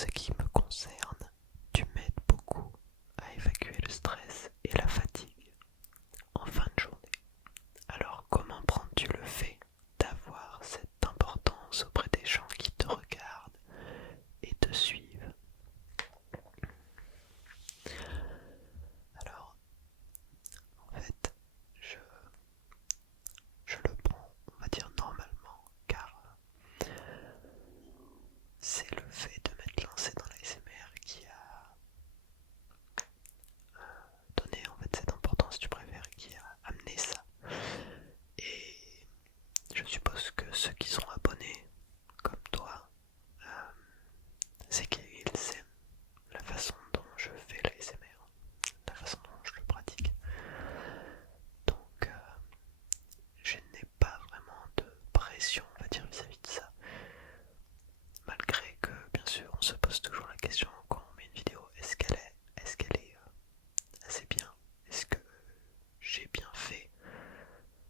ce qui me concerne, tu m'aides beaucoup à évacuer le stress et la fatigue en fin de journée. Alors comment prends-tu le fait d'avoir cette importance auprès des gens qui te regardent et te suivent? Alors, en fait, je le prends, on va dire normalement, car c'est le fait de m'être lancé dans l'ASMR qui a donné en fait cette importance, tu préfères, qui a amené ça. Et je suppose que ceux qui sont abonnés, comme toi, c'est qu'ils aiment la façon dont je fais l'ASMR, la façon dont je le pratique. Donc je n'ai pas vraiment de pression, on va dire, vis-à-vis de ça. Malgré que, bien sûr, on se pose toujours la question quand on met une vidéo, est-ce qu'elle est assez bien? Est-ce que j'ai bien fait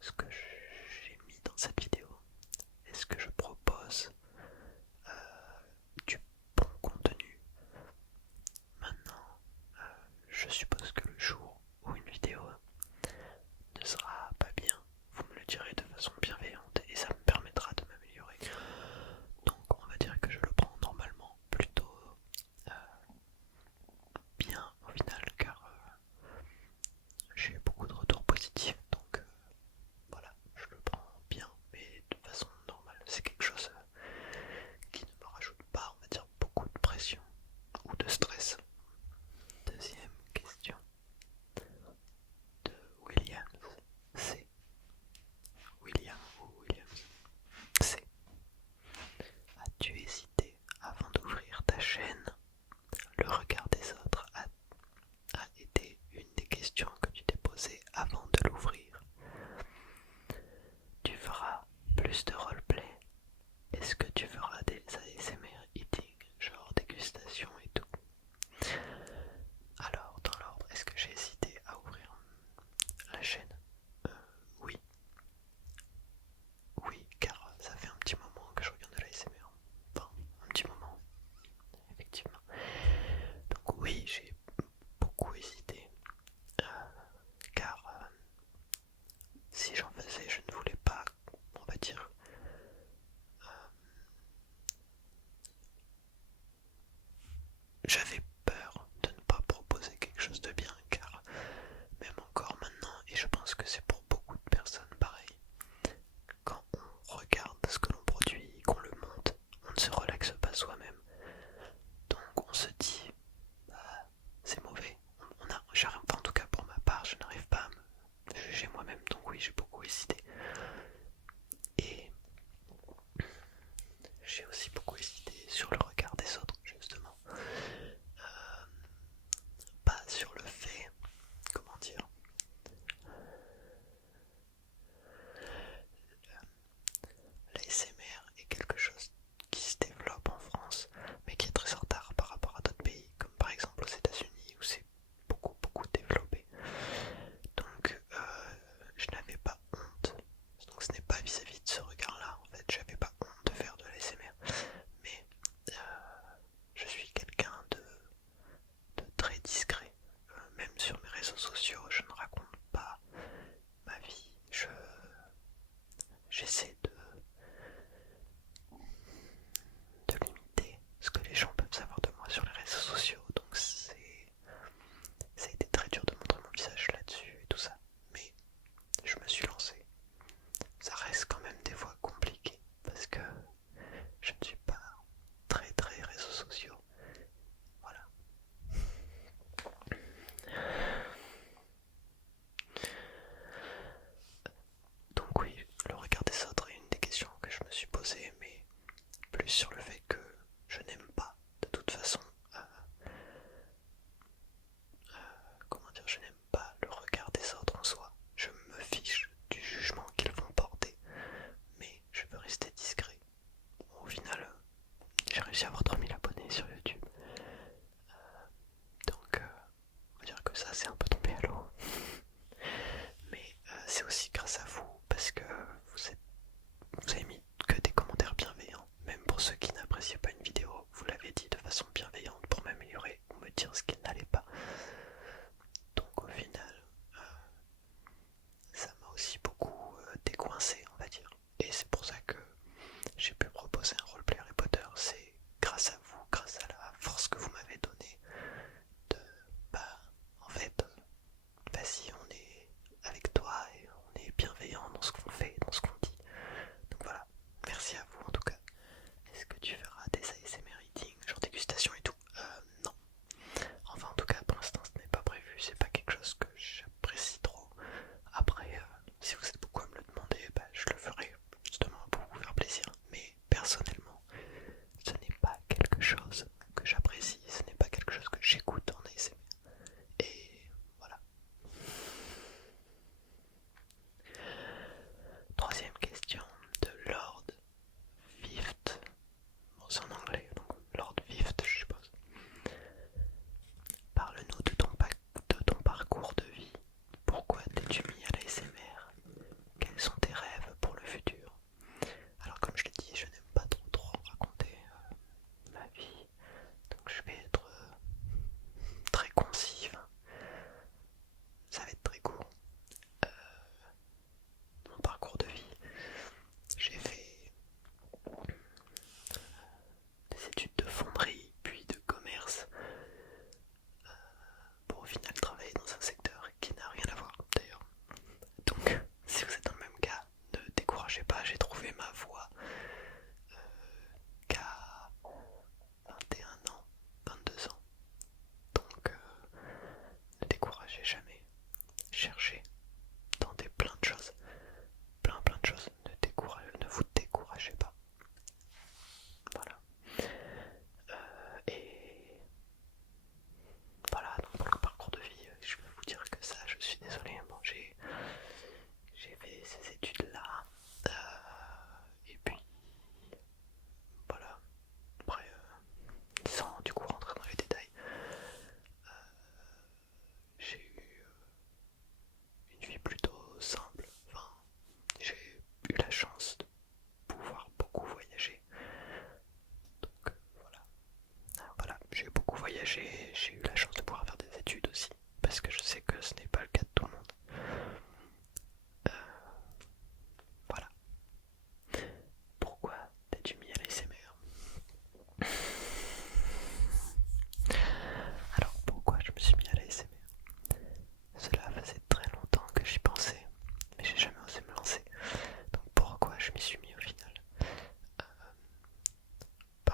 ce que j'ai mis dans cette vidéo? Est-ce que je propose du bon contenu? Maintenant, je suppose que le jour où une vidéo ne sera pas bien, vous me le direz de façon bienveillante et ça me permettra de m'améliorer. Donc on va dire que je le prends normalement plutôt euh, bien au final, car j'ai eu beaucoup de retours positifs, donc voilà, je le prends bien mais de façon normale. C'est quelque chose qui ne me rajoute pas, on va dire, beaucoup de pression ou de stress. Deuxième question de Williams. C'est William ou Williams. C'est: as-tu hésité avant d'ouvrir ta chaîne? Le regard des autres a été une des questions que tu t'es posées avant de l'ouvrir. Tu feras plus de roleplay? Est-ce que tu feras des ASMR eating, genre dégustation et tout? Alors, dans l'ordre, est-ce que j'ai hésité à ouvrir la chaîne? Oui. Oui, car ça fait un petit moment que je regarde de l'ASMR. Enfin, un petit moment, effectivement. Donc oui, j'ai beaucoup hésité, euh, car si j'en faisais, je ne voulais pas, on va dire,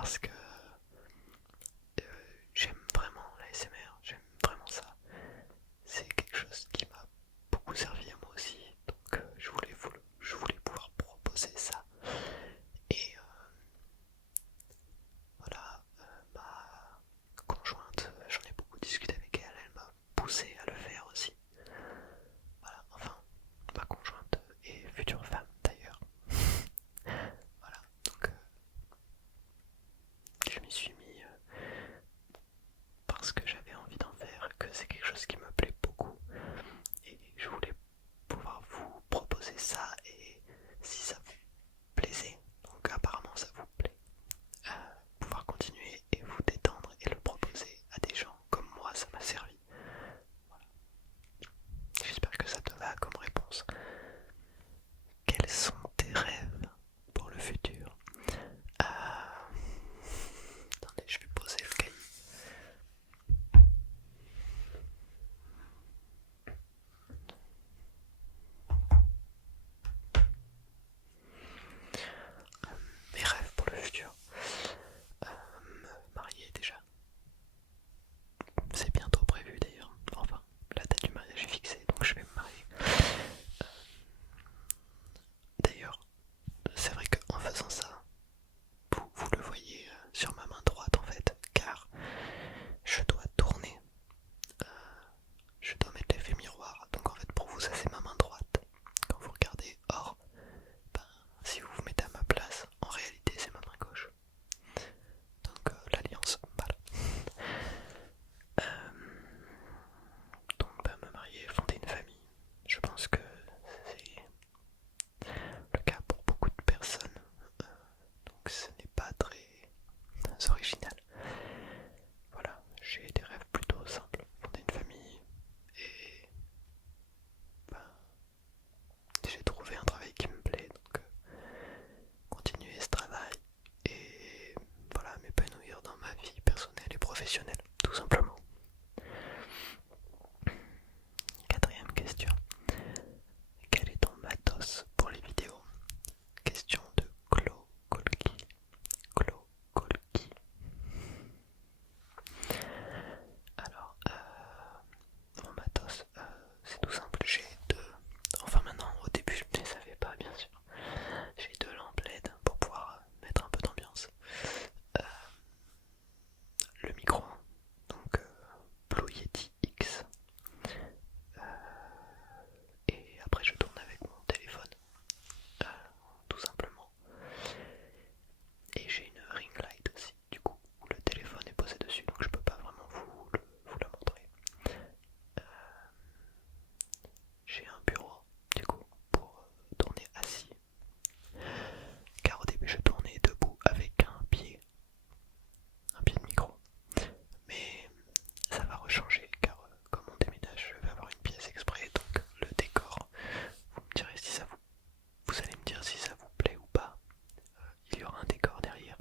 parce que j'aime vraiment l'ASMR, j'aime vraiment ça. C'est quelque chose qui m'a beaucoup servi à moi aussi, donc je voulais pouvoir proposer ça. Et voilà, ma conjointe, j'en ai beaucoup discuté avec elle, elle m'a poussé à le faire aussi. Voilà, enfin, ma conjointe et future femme d'ailleurs. Voilà, donc je m'y suis mis parce que j'avais envie d'en faire, que c'est quelque chose qui me plaît beaucoup. Et je voulais pouvoir vous proposer ça, et si ça vous plaisait, donc apparemment ça vous plaît, pouvoir continuer et vous détendre et le proposer à des gens comme moi, ça m'a servi. Voilà. J'espère que ça te va comme réponse. Quels sont tes rêves pour le futur? Attendez, je vais poser le cahier. Mes rêves pour le futur. Me marier déjà. C'est bientôt prévu d'ailleurs. Enfin, la date du mariage est fixée, donc je vais me marier. D'ailleurs, c'est vrai qu'en faisant ça, vous le voyez sur ma main droite en fait, car je dois tourner, je dois mettre l'effet miroir. Donc en fait pour vous ça c'est ma main droite quand vous regardez. Or, ben, si vous vous mettez à ma place, en réalité c'est ma main gauche. Donc l'alliance, voilà. Donc ben, me marier, fonder une famille, je pense que c'est le cas pour beaucoup de personnes. Donc ce n'est pas très original. Voilà, j'ai des rêves plutôt simples. Fonder une famille et ben, j'ai trouvé un travail qui me plaît, donc continuer ce travail et voilà, m'épanouir dans ma vie personnelle et professionnelle, tout simplement. Quatrième question. Quel est ton matos pour les vidéos? Question de Clo Colki. Clo Colki. Alors, mon matos, c'est tout simple. J'ai deux. Enfin, maintenant, au début, je ne les savais pas, bien sûr. J'ai deux lampes LED pour pouvoir mettre un peu d'ambiance. Euh, le micro, donc Blue Yeti X. Et après, je tourne avec mon téléphone, tout simplement. Et j'ai une ring light aussi, du coup, où le téléphone est posé dessus, donc je peux pas vraiment vous la montrer. J'ai un bureau, du coup, pour tourner assis. Car au début, je tournais debout avec un pied de micro. Mais ça va rechanger, car comme on déménage, je vais avoir une pièce exprès, donc le décor, vous me direz si ça vous allez me dire si ça vous plaît ou pas. Il y aura un décor derrière.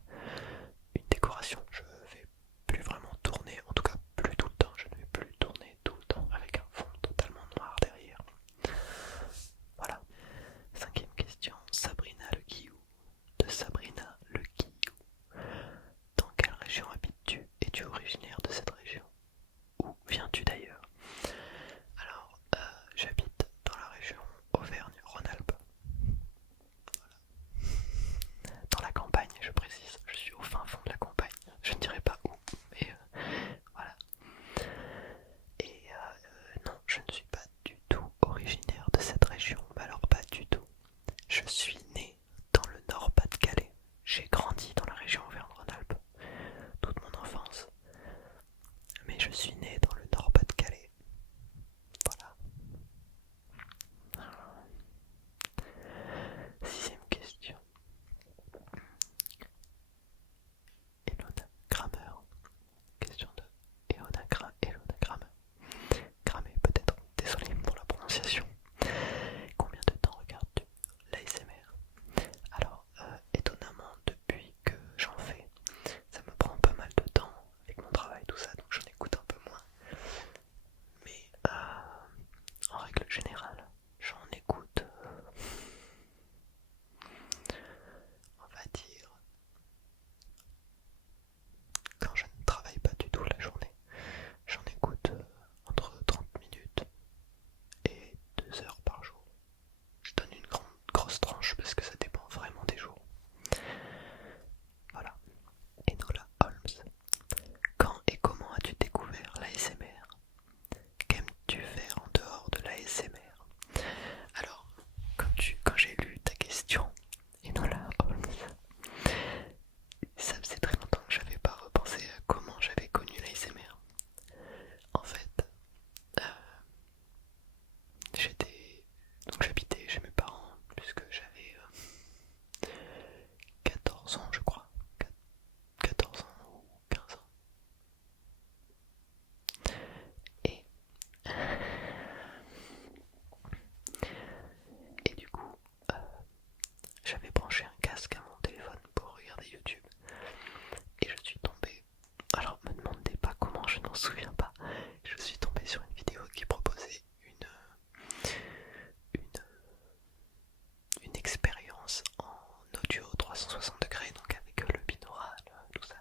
360 degrés, donc avec le binaural, tout ça,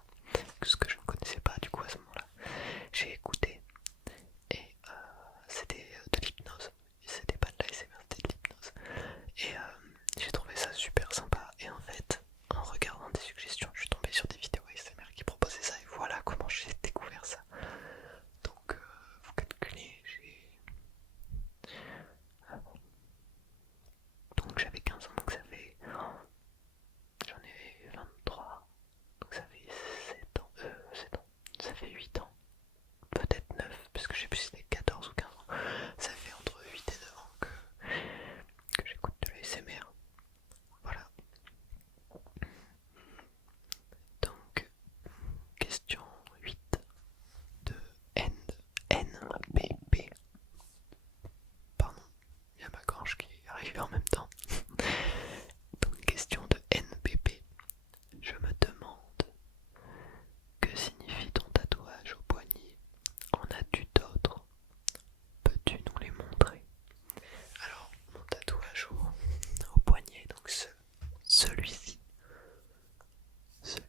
ce que je ne connaissais pas du coup à ce moment-là. J'ai écouté et c'était de l'hypnose, c'était pas de l'ASMR, c'était de l'hypnose. Et j'ai trouvé ça super sympa. Et en fait, en regardant des suggestions, je suis tombé sur des vidéos ASMR qui proposaient ça et voilà comment j'ai découvert ça. Donc vous calculez, donc j'avais 15 ans, donc ça fait... J'en ai 23, donc ça fait 7 ans, ça fait 8 ans, peut-être 9, parce que je sais plus si c'était 14 ou 15 ans. Ça fait entre 8 et 9 ans que j'écoute de la SMR. Voilà. Donc, question 8 de NBP. Pardon, il y a ma gorge qui est arrivée en même temps. Donc, question de NBP. Je me demande, que signifie ton tatouage au poignet? En as-tu d'autres? Peux-tu nous les montrer? Alors, mon tatouage au poignet, donc celui-ci, c'est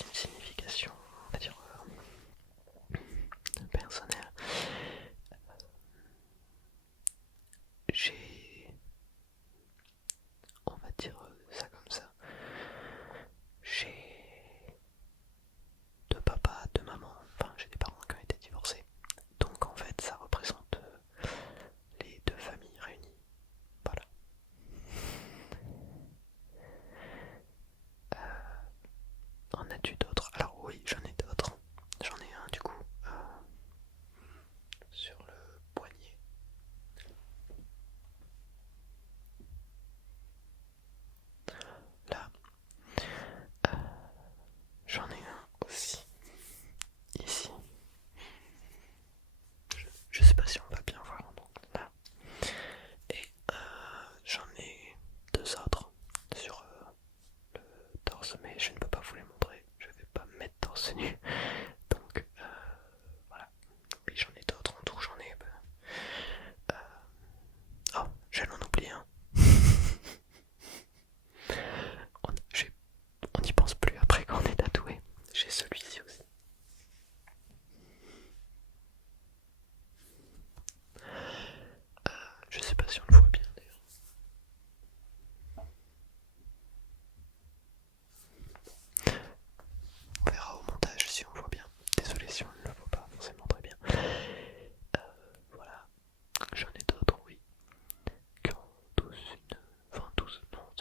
une signification, on va dire, personnelle. J'ai, on va dire ça comme ça, j'ai deux papas, deux mamans, enfin j'ai des parents qui ont été divorcés. Donc en fait ça représente les deux familles réunies. Voilà. En as-tu d'autres? Alors oui, j'en ai d'autres. J'en ai un du coup sur le poignet. Là, j'en ai un aussi ici. Je sais pas si on va bien voir donc là. Et j'en ai deux autres sur le torse, mais je ne peux pas vous les montrer. Je vais pas me mettre torse nu. Donc voilà. Puis j'en ai d'autres en tout, j'en ai. Oh, j'allais en oublier un. On n'y pense plus après quand on est tatoué. J'ai celui-ci aussi. Je sais pas si on le voit bien d'ailleurs. On verra au montage si on le voit bien. Désolé si on ne le voit pas forcément très bien. Voilà. J'en ai d'autres, oui, qui ont tous une... Enfin tous, non,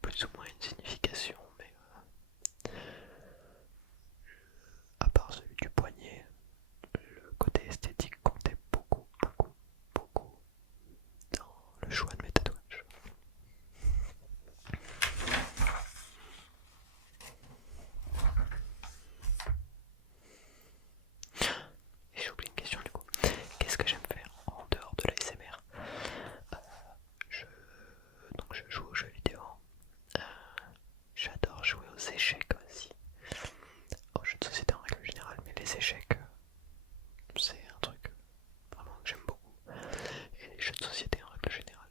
plus ou moins une signification, mais à part celui du poignet, le côté esthétique comptait beaucoup, beaucoup, beaucoup dans le choix de mes tatouages. Et j'ai oublié une question du coup. Qu'est-ce que j'aime faire en dehors de l'ASMR? Donc je joue aux jeux vidéo. J'adore jouer aux échecs aussi. Aux jeux de société en règle générale, mais les échecs, c'est un truc vraiment que j'aime beaucoup. Et les jeux de société en règle générale.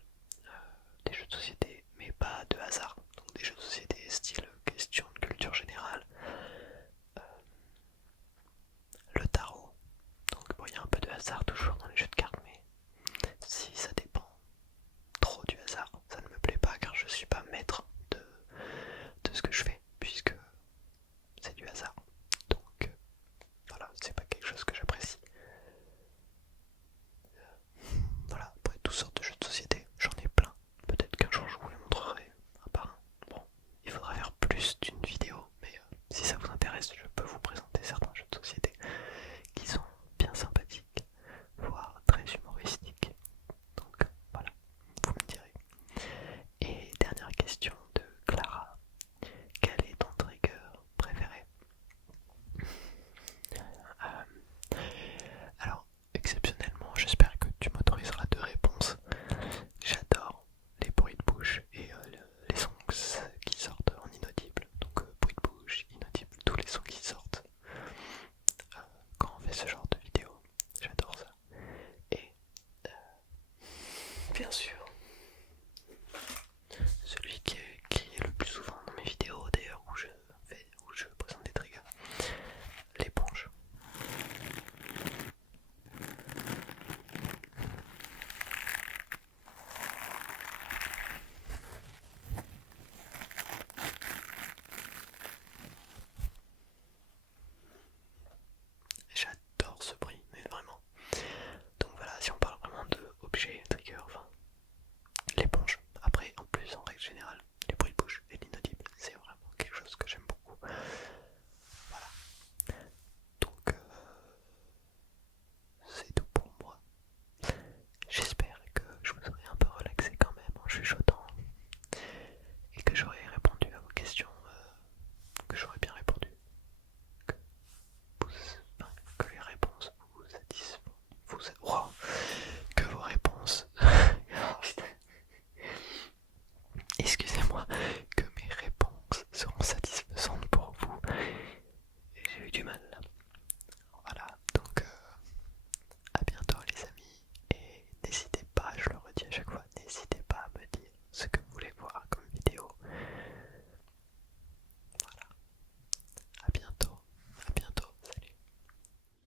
je suis chaud